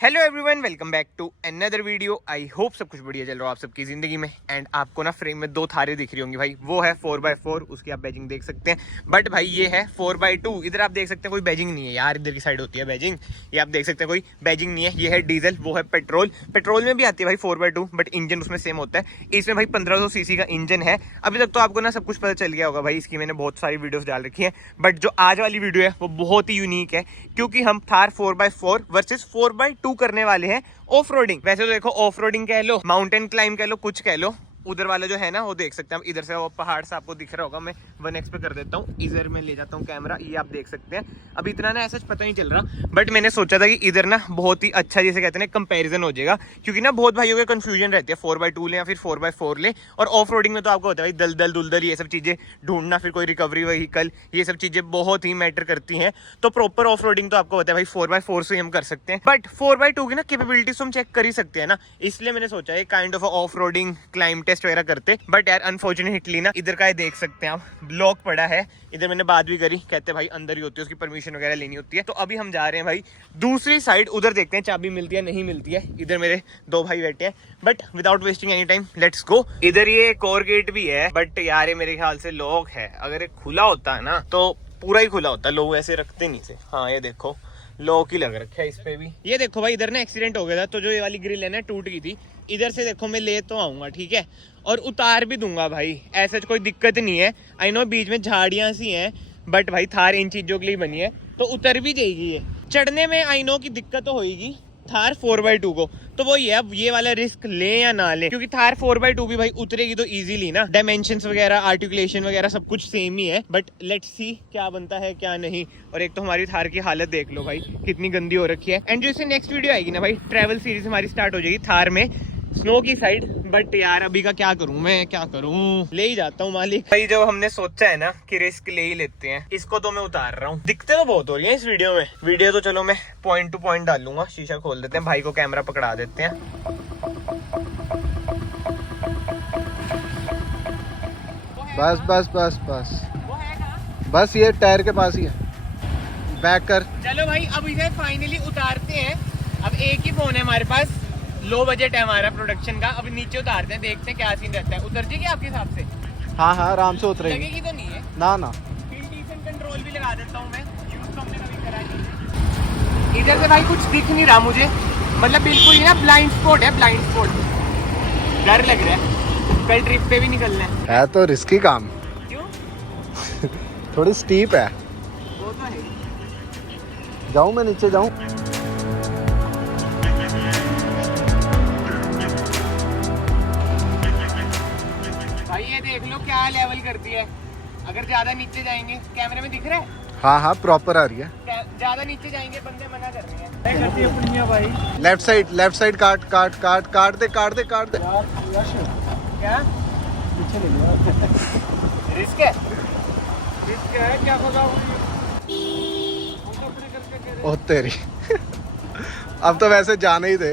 Hello everyone, welcome back to another video. I hope सब कुछ बढ़िया चल रहा हो आप सबकी ज़िंदगी में। एंड आपको ना फ्रेम में दो थारे दिख रही होंगी भाई, वो है 4x4, उसकी आप बैजिंग देख सकते हैं। बट भाई ये है 4x2। इधर आप देख सकते हैं कोई बैजिंग नहीं है यार, इधर की साइड होती है बैजिंग। ये आप देख सकते हैं कोई बैजिंग नहीं है। ये है डीजल, वो है पेट्रोल। पेट्रोल में भी आती है भाई 4x2, बट इंजन उसमें सेम होता है। इसमें भाई 1500 सीसी का इंजन है। अभी तक तो आपको ना सब कुछ पता चल गया होगा भाई, इसकी मैंने बहुत सारी वीडियोस डाल रखी है। बट जो आज वाली वीडियो है वो बहुत ही यूनिक है, क्योंकि हम थार 4x4 वर्सेस 4x2 करने वाले हैं ऑफ रोडिंग। वैसे तो देखो ऑफ रोडिंग कह लो, माउंटेन क्लाइम कह लो, कुछ कह लो। उधर वाला जो है ना वो देख सकते हैं हम, इधर से वो पहाड़ से आपको दिख रहा होगा। मैं 1x पे कर देता हूँ, इधर मैं ले जाता हूँ कैमरा, ये आप देख सकते हैं। अभी इतना ना ऐसा पता नहीं चल रहा, बट मैंने सोचा था कि इधर ना बहुत ही अच्छा, जैसे कहते हैं कंपैरिजन हो जाएगा। क्योंकि ना बहुत भाइयों के कंफ्यूजन रहती है 4x2 ले या फिर 4x4 ले। और ऑफ रोडिंग में तो आपको होता है भाई दलदल दुलदल ये सब चीजें ढूंढना, फिर कोई रिकवरी व्हीकल, ये सब चीजें बहुत ही मैटर करती हैं। तो प्रॉपर ऑफ रोडिंग तो आपको होता है भाई 4x4 से हम कर सकते हैं। बट 4x2 की ना कैपेबिलिटीज हम चेक कर ही सकते हैं ना, इसलिए मैंने सोचा है kind of off roading climb test वगैरह करते। बट यार अनफॉर्चुनेटली ना इधर का ये देख सकते हैं आप, ब्लॉक पड़ा है। इधर मैंने बात भी करी, कहते हैं भाई अंदर ही होती है, उसकी परमिशन वगैरह लेनी होती है। तो अभी हम जा रहे हैं भाई दूसरी साइड, उधर देखते हैं चाबी मिलती है नहीं मिलती है। इधर मेरे दो भाई बैठे हैं, but without wasting any time let's go. इधर ये एक और गेट भी है, बट यार ये मेरे ख्याल से लॉक है। अगर ये खुला होता है ना तो पूरा ही खुला होता है, लोग ऐसे रखते नहीं थे। हाँ ये देखो लॉक ही लग रखा है इस पे भी। ये देखो भाई इधर ना एक्सीडेंट हो गया था, तो जो ये वाली ग्रिल है ना टूट गई थी। इधर से देखो मैं ले तो आऊंगा, ठीक है, और उतार भी दूंगा भाई, ऐसा कोई दिक्कत नहीं है। आई नो बीच में झाड़ियां सी हैं, बट भाई थार इन चीजों के लिए बनी है, तो उतर भी जाएगी ये। चढ़ने में आई नो की दिक्कत तो होगी थार 4x2 को, तो वो ये अब ये वाला रिस्क ले या ना ले, क्योंकि थार 4x2 भी भाई उतरेगी तो इजीली ना। डायमेंशंस वगैरह, आर्टिकुलेशन वगैरह सब कुछ सेम ही है। बट लेट्स सी क्या बनता है क्या नहीं। और एक तो हमारी थार की हालत देख लो भाई कितनी गंदी हो रखी है। एंड जो इससे नेक्स्ट वीडियो आएगी ना भाई, ट्रैवल सीरीज हमारी स्टार्ट हो जाएगी थार में, स्नो की साइड। बट यार अभी का क्या करूं मैं, क्या करूं, ले ही जाता हूँ मालिक। भाई जब हमने सोचा है ना कि रिस्क ले ही लेते हैं, इसको तो मैं उतार रहा हूँ। दिक्कतें तो बहुत हो रही है इस वीडियो में। वीडियो तो चलो मैं पॉइंट टू पॉइंट डालूंगा। शीशा खोल देते हैं, भाई को कैमरा पकड़ा देते हैं। बस बस बस बस बस ये टायर के पास ही है, बैक कर। चलो भाई अब इसे फाइनली उतारते हैं। अब एक ही फोन है हमारे पास, लो बजट है हमारा प्रोडक्शन का। अब नीचे उतारते हैं, देखते हैं क्या सीन रहता है। उतर जाएगी आपके हिसाब से? हाँ हाँ आराम से उतरेगी, लगेगी तो नहीं है ना ना। हिल डिसेंट कंट्रोल भी लगा देता हूँ मैं, यूज तो हमने कभी करा नहीं है। इधर से भाई कुछ दिख नहीं रहा मुझे, मतलब बिल्कुल ही ना ब्लाइंड स्पॉट है, ब्लाइंड स्पॉट। डर लग रहा है, कल ट्रिप पे भी निकलना है तो रिस्की काम। क्यों? थोड़ी स्टीप है। वो तो है। जाऊँ मैं नीचे जाऊँ? भाई ये देख लो क्या लेवल करती है। अगर ज्यादा नीचे जाएंगे, कैमरे में दिख रहा है हाँ हाँ प्रॉपर आ रही है। ज्यादा नीचे जाएंगे बंदे मना कर रहे हैं भाई। लेफ्ट साइड काट काट काट काट दे काट दे काट दे। क्या रिस्क है? रिस्क है क्या होगा? ओ तेरी अब तो वैसे जाने ही दे।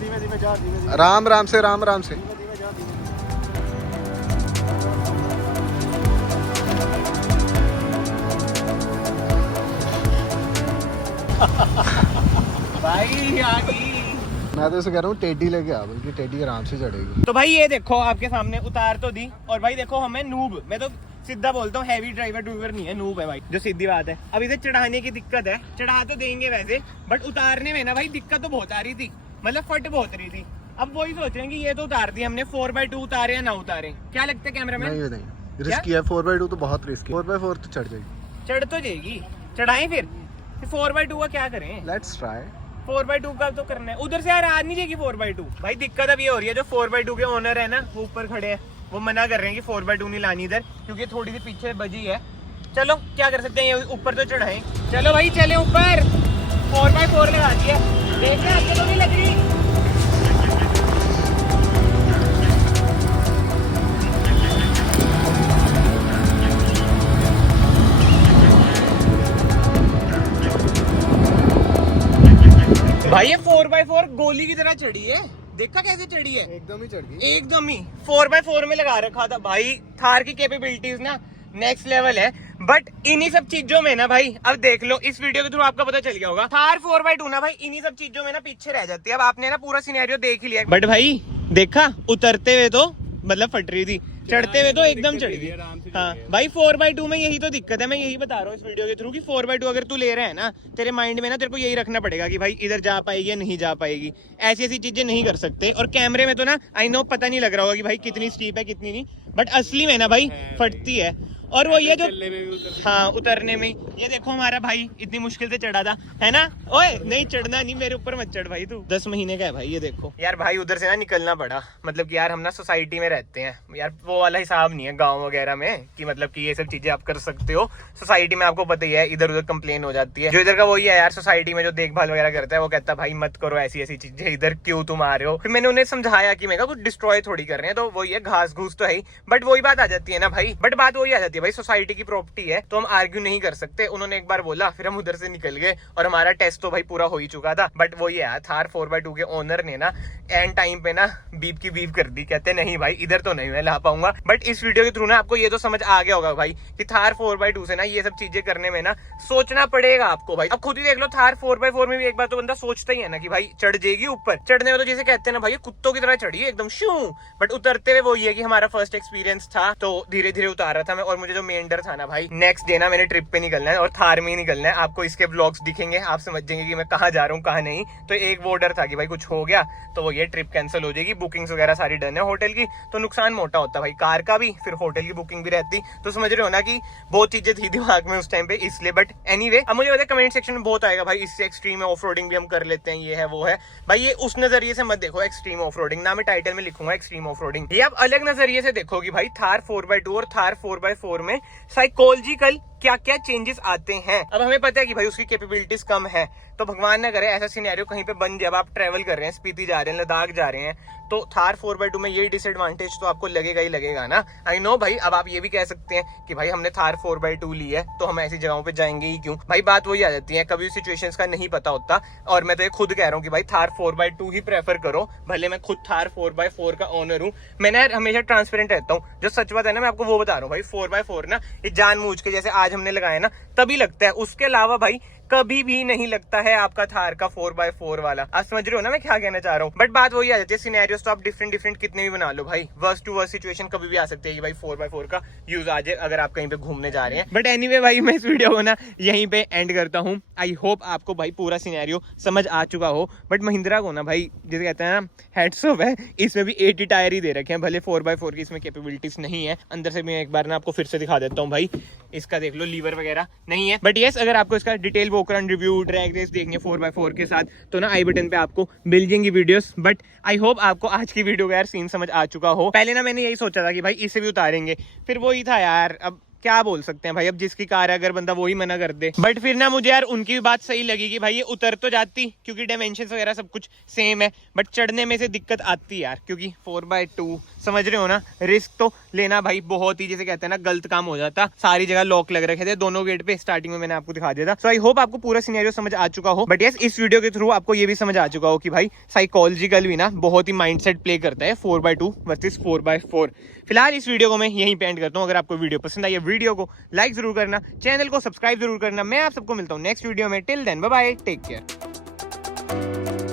धीमे जा, राम राम से, राम राम से। भाई आ गई। मैं तो इसे कह रहा हूँ टेडी लेके आ, बल्कि टेडी आराम से चढ़ेगी। तो भाई ये देखो आपके सामने उतार तो दी। और भाई देखो हमें नूब, मैं तो सीधा बोलता हूँ हैवी ड्राइवर ड्राइवर नहीं है, नूब है भाई, जो सीधी बात है। अब इसे चढ़ाने की दिक्कत है, चढ़ा तो देंगे वैसे, बट उतारने में ना भाई दिक्कत तो बहुत आ रही थी, मतलब फट बहुत रही थी। अब वही सोच रहे हैं कि ये तो उतार दी हमने, 4x2 उतारे या ना उतारे, क्या लगता है कैमरा में? नहीं रिस्की है, 4x2 तो बहुत रिस्की है। 4x4 तो चढ़ जाएगी। चढ़ तो जाएगी, चढ़ाएं फिर 4x2 का क्या करें? Let's try. 4x2 का तो करना है। उधर से यार आ नहीं जाएगी 4x2। भाई दिक्कत अब ये हो रही है, जो 4x2 के ओनर है ना वो ऊपर खड़े हैं, वो मना कर रहे हैं कि 4x2 नहीं लानी इधर, क्योंकि थोड़ी सी पीछे बजी है। चलो क्या कर सकते हैं, ये ऊपर तो चढ़ाएं। चलो भाई चले ऊपर, 4x4 लगा दिया। देख रहे आपको तो नहीं लग रही? भाई ये 4x4 गोली की तरह चढ़ी है, देखा कैसे चढ़ी है? एकदम ही चढ़ गई, एकदम ही 4x4 में लगा रखा था भाई। थार की कैपेबिलिटीज ना नेक्स्ट लेवल है। बट इन्हीं सब चीजों में ना भाई, अब देख लो इस वीडियो के थ्रू आपको पता चल गया होगा, थार 4x2 ना भाई इन्हीं सब चीजों में ना पीछे रह जाती है। अब आपने ना पूरा सिनेरियो देख ही लिया, बट भाई देखा उतरते हुए तो मतलब फट रही थी, चढ़ते हुए तो एकदम चढ़ गई। हाँ भाई 4x2 में यही तो दिक्कत है, मैं यही बता रहा हूँ इस वीडियो के थ्रू कि 4x2 अगर तू ले रहा है ना, तेरे माइंड में ना तेरे को यही रखना पड़ेगा कि भाई इधर जा पाएगी या नहीं जा पाएगी, ऐसी ऐसी चीजें नहीं कर सकते। और कैमरे में तो ना आई नो पता नहीं लग रहा होगा कि भाई कितनी स्टीप है कितनी नहीं, बट असली में ना भाई फटती है। और वो ये जो हाँ उतरने में, ये देखो हमारा भाई इतनी मुश्किल से चढ़ा था, है ना। ओए नहीं चढ़ना नहीं, मेरे ऊपर मत चढ़ भाई तू, 10 महीने का है भाई। ये देखो यार भाई उधर से ना निकलना पड़ा, मतलब कि यार हम ना सोसाइटी में रहते हैं यार, वो वाला हिसाब नहीं है गाँव वगैरह में कि मतलब कि ये सब चीजें आप कर सकते हो। सोसाइटी में आपको पता ही है इधर उधर कंप्लेन हो जाती है। जो इधर का वही है यार, सोसाइटी में जो देखभाल वगैरह करता है वो कहता है भाई मत करो ऐसी ऐसी चीजें, इधर क्यों तुम आ रहे हो। फिर मैंने उन्हें समझाया कि मैं कुछ डिस्ट्रॉय थोड़ी कर रहे हैं, तो वही है घास घूस तो है ही, बट वही बात आ जाती है ना भाई। बट बात वही आ जाती है भाई, सोसाइटी की प्रॉपर्टी है तो हम आर्ग्यू नहीं कर सकते। उन्होंने एक बार बोला, फिर हम उधर से निकल गए और हमारा टेस्ट तो भाई पूरा हो ही चुका था। बट वो ये है थार 4x2 के ओनर ने ना एंड टाइम पे ना बीप की बीप कर दी, कहते नहीं भाई इधर तो नहीं मैं ला पाऊंगा। बट इस वीडियो के थ्रू ना आपको ये तो समझ आ गया होगा भाई कि थार 4x2 से ना ये सब चीजें करने में ना सोचना पड़ेगा आपको भाई। अब खुद ही देख लो, थार 4x4 में भी एक बार तो बंदा सोचता ही है ना कि भाई चढ़ जाएगी ऊपर। चढ़ने में तो जैसे कहते हैं ना भाई कुत्तों की तरह चढ़ी एकदम शू, बट उतरते हुए वो ये कि हमारा फर्स्ट एक्सपीरियंस था तो धीरे धीरे उतार रहा था मैं। और मुझे जो मेन डर था ना भाई, नेक्स्ट डे ना मैंने ट्रिप पे निकलना है और थार में ही निकलना है। आपको इसके ब्लॉग्स दिखेंगे, आप समझ जाएंगे कि मैं कहाँ जा रहा हूँ कहाँ नहीं। तो एक वो डर था कि भाई कुछ हो गया तो वो ये ट्रिप कैंसिल हो जाएगी। बुकिंग्स वगैरह सारी डन है होटल की, तो नुकसान मोटा होता भाई, कार का भी फिर होटल की बुकिंग भी रहती। तो समझ रहे हो ना कि बहुत चीजें थी दिमाग में उस टाइम पे, इसलिए। बट एनीवे अब मुझे पता है कमेंट सेक्शन में बहुत आएगा भाई इससे एक्सट्रीम ऑफ रोडिंग भी हम कर लेते हैं, ये है वो है भाई। ये उस नजरिए से मत देखो एक्सट्रीम ऑफ रोडिंग, ना मैं टाइटल में लिखूंगा एक्सट्रीम ऑफ रोडिंग। ये आप अलग नजरिए से देखो कि भाई थार 4x2 और थार 4x4 में साइकोलॉजिकल क्या क्या चेंजेस आते हैं। अब हमें पता है कि भाई उसकी कैपेबिलिटीज कम है, तो भगवान ना करे ऐसा सिनेरियो कहीं पे बन, जब आप ट्रेवल कर रहे हैं, स्पीति जा रहे हैं, लद्दाख जा रहे हैं, तो थार 4x2 में ये डिसएडवांटेज तो आपको लगेगा ही लगेगा ना। आई नो भाई, अब आप ये भी कह सकते हैं कि भाई हमने थार 4x2 ली है तो हम ऐसी जगहों पे जाएंगे ही क्यों। भाई बात वही आ जाती है, कभी सिचुएशंस का नहीं पता होता। और मैं तो ये खुद कह रहा हूँ कि भाई थार 4x2 ही प्रेफर करो, भले मैं खुद थार 4x4 का ओनर हूँ। मैं हमेशा ट्रांसपेरेंट रहता हूँ, जो सच बात है ना मैं आपको वो बता रहा हूँ भाई। 4x4 ना ये जानबूझ के जैसे आज हमने लगाया ना तभी लगता है, उसके अलावा भाई कभी भी नहीं लगता है आपका थार का 4x4 वाला। आप समझ रहे हो ना मैं क्या कहना चाह रहा हूँ। बट बात वही आ जाती है, सिनेरियोस तो आप डिफरेंट कितने भी बना लो भाई, वर्स्ट टू वर्स्ट सिचुएशन कभी भी आ सकती है कि भाई 4x4 का यूज आ जाए अगर आप कहीं पे घूमने जा रहे हैं। बट एनीवे भाई मैं इस वीडियो को ना यहीं पे एंड करता हूँ। आई होप आपको भाई पूरा सिनेरियो समझ आ चुका हो। बट महिंद्रा को ना भाई जैसे कहते हैं ना हेड्स ऑफ है, इसमें भी 80 टायर ही दे रखे हैं, भले 4x4 की इसमें कैपेबिलिटीज नहीं है। अंदर से मैं एक बार ना आपको फिर से दिखा देता हूँ भाई, इसका देख लो लीवर वगैरह नहीं है। बट यस अगर आपको इसका detail walk around review drag race देखनी है 4x4 के साथ तो ना आई बटन पे आपको मिल जाएंगी वीडियोस। बट आई होप आपको आज की वीडियो का यार सीन समझ आ चुका हो। पहले ना मैंने यही सोचा था कि भाई इसे भी उतारेंगे, फिर वो ही था यार, अब क्या बोल सकते हैं भाई, अब जिसकी कार है अगर बंदा वो ही मना कर दे। बट फिर ना मुझे यार उनकी भी बात सही लगी कि भाई ये उतर तो जाती क्योंकि डायमेंशंस वगैरह सब कुछ सेम है, बट चढ़ने में से दिक्कत आती यार, क्योंकि 4x2 समझ रहे हो ना, रिस्क तो लेना भाई बहुत ही जैसे कहते हैं ना गलत काम हो जाता। सारी जगह लॉक लग रखे थे दोनों गेट पे, स्टार्टिंग में मैंने आपको दिखा दिया था। सो आई होप आपको पूरा सिनेरियो समझ आ चुका हो। बट यस इस वीडियो के थ्रू आपको ये भी समझ आ चुका हो कि भाई साइकोलॉजिकल भी ना बहुत ही माइंडसेट प्ले करता है 4x2 वर्सेस 4x4। फिलहाल इस वीडियो को मैं यहीं पे एंड करता हूँ। अगर आपको वीडियो पसंद आई है वीडियो को लाइक जरूर करना, चैनल को सब्सक्राइब जरूर करना। मैं आप सबको मिलता हूँ नेक्स्ट वीडियो में। Till then bye bye, take care.